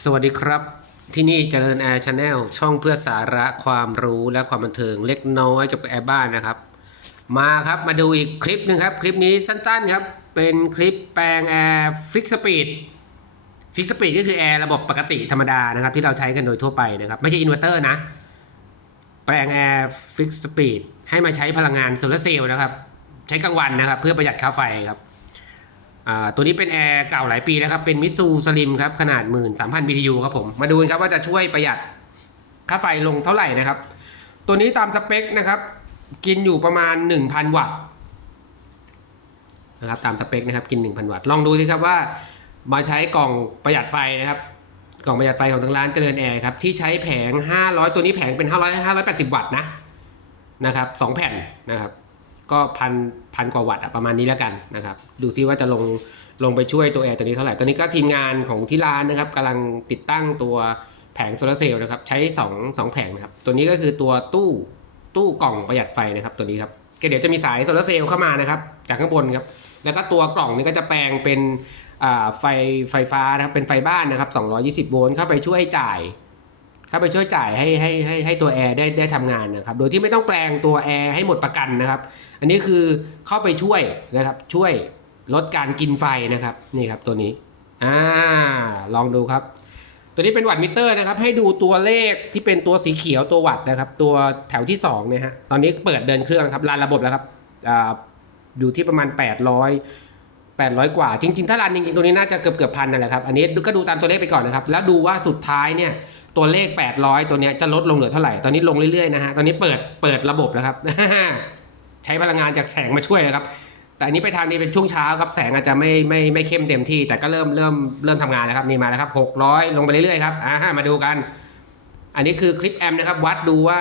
สวัสดีครับ ที่นี่เจริญแอร์ชาแนลช่องเพื่อสาระความรู้และความบันเทิงเล็กน้อยกับแอร์บ้านนะครับ มาครับมาดูอีกคลิปหนึ่งครับ คลิปนี้สั้นๆครับ เป็นคลิปแปลงแอร์ฟิกสปีดฟิกสปีดก็คือแอร์ระบบปกติธรรมดานะครับ ที่เราใช้กันโดยทั่วไปนะครับ ไม่ใช่อินเวอร์เตอร์นะ แปลงแอร์ฟิกสปีดให้มาใช้พลังงานโซลาร์เซลล์นะครับ ใช้กลางวันนะครับ เพื่อประหยัดค่าไฟครับ ตัวนี้เป็นแอร์เก่าหลายปีแล้วครับ เป็นมิซูสลิมครับ ขนาด 13,000 BTU ครับผม มาดูกันครับว่าจะช่วยประหยัดค่าไฟลงเท่าไหร่นะครับ ตัวนี้ตามสเปคนะครับ กินอยู่ประมาณ 1,000 วัตต์นะครับตามสเปคนะครับกิน 1,000 วัตต์ ลองดูสิครับว่ามาใช้กล่องประหยัดไฟนะครับ กล่องประหยัดไฟของทางร้านเจริญแอร์ครับที่ใช้แผง 500 ตัวนี้แผงเป็น 500 580 วัตต์นะนะครับสองแผ่นนะครับ ก็พันพันกว่าวัตต์ประมาณนี้แล้วกันนะครับ ดูที่ว่าจะลงลงไปช่วยตัวแอร์ตัวนี้เท่าไหร่ตัวนี้ก็ทีมงานของที่ร้านนะครับกำลังติดตั้งตัวแผงโซลาร์เซลล์นะครับ ใช้2 2แผงนะครับ ตัวนี้ก็คือตัวตู้ตู้กล่องประหยัดไฟนะครับตัวนี้ครับก็เดี๋ยวจะมีสายโซลาร์เซลล์เข้ามานะครับ จากข้างบนครับ แล้วก็ตัวกล่องนี้ก็จะแปลงเป็นไฟไฟฟ้านะครับเป็นไฟบ้านนะครับ 220 โวลต์เข้าไปช่วยจ่าย เข้าไปช่วยจ่ายให้ให้ให้ให้ตัวแอร์ได้ได้ทำงานนะครับ โดยที่ไม่ต้องแปลงตัวแอร์ให้หมดประกันนะครับ อันนี้คือเข้าไปช่วยนะครับ ช่วยลดการกินไฟนะครับนี่ครับตัวนี้อ่าลองดูครับ ตัวนี้เป็นวัตต์มิเตอร์นะครับ ให้ดูตัวเลขที่เป็นตัวสีเขียวตัววัตต์นะครับ ตัวแถวที่2เนี่ยฮะตอนนี้เปิดเดินเครื่องครับรันระบบแล้วครับอ่าอยู่ที่ประมาณ 800 800 กว่า จริง ๆ ถ้ารันจริงๆ ตัวนี้น่าจะเกือบเกือบพันนั่นแหละครับ อันนี้ก็ดูตามตัวเลขไปก่อนนะครับ แล้วดูว่าสุดท้ายเนี่ย ตัวเลข 800 ตัวเนี้ยจะลดลงเหลือเท่าไหร่ ตอนนี้ลงเรื่อยๆนะฮะ ตอนนี้เปิดเปิดระบบแล้วครับ ใช้พลังงานจากแสงมาช่วยนะครับ แต่อันนี้ไปทางนี้เป็นช่วงเช้าครับ แสงอาจจะไม่ไม่ไม่เข้มเต็มที่ แต่ก็เริ่มเริ่มเริ่มทำงานแล้วครับนี่มาแล้วครับ 600 ลงไปเรื่อยๆครับ อ่ามาดูกัน อันนี้คือคลิปแอมนะครับ วัดดูว่า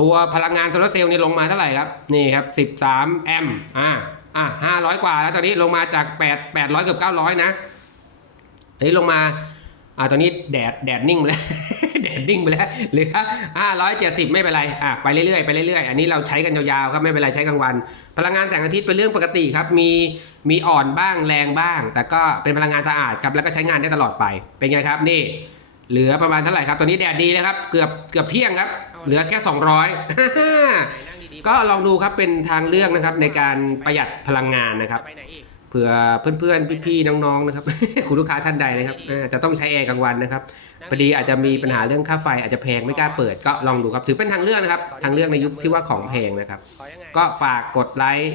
ตัวพลังงานโซลาร์เซลล์นี่ลงมาเท่าไหร่ครับ นี่ครับ 13 แอมป์ อ่า อ่า500กว่าแล้วตอนนี้ลงมาจาก 8 800เกือบ900 นะตอนนี้ลงมา อ่าตอนนี้แดดแดดนิ่งไปแล้วแดดนิ่งไปแล้วเหลือห้าร้อยเจ็ดสิบไม่เป็นไรอะไปเรื่อยๆไปเรื่อยๆอันนี้เราใช้กันยาวๆครับไม่เป็นไรใช้กลางวัน พลังงานแสงอาทิตย์เป็นเรื่องปกติครับมีมีอ่อนบ้างแรงบ้าง แต่ก็เป็นพลังงานสะอาดครับแล้วก็ใช้งานได้ตลอดไปเป็นไงครับนี่ เหลือประมาณเท่าไหร่ครับตอนนี้แดดดีแล้วครับเกือบเกือบเที่ยงครับ เหลือแค่ 200 ก็ลองดูครับเป็นทางเลือกนะครับในการประหยัดพลังงานนะครับ เผื่อเพื่อนๆพี่ๆน้องๆนะครับ คุณลูกค้าท่านใดนะครับจะต้องใช้แอร์กลางวันนะครับพอดีอาจจะมีปัญหาเรื่องค่าไฟอาจจะแพงไม่กล้าเปิดก็ลองดูครับถือเป็นทางเลือกนะครับทางเลือกในยุคที่ว่าของแพงนะครับ ก็ฝากกดไลค์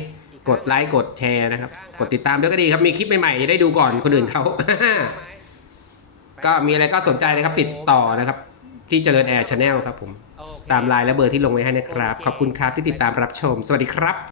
กดไลค์กดแชร์นะครับ กดติดตามด้วยก็ดีครับมีคลิปใหม่ๆจะได้ดูก่อนคนอื่นเขาก็มีอะไรก็สนใจนะครับ ติดต่อนะครับ ที่เจริญแอร์ชาแนลครับผมตามไลน์และเบอร์ที่ลงไว้ให้นะครับ ขอบคุณครับที่ติดตามรับชม สวัสดีครับ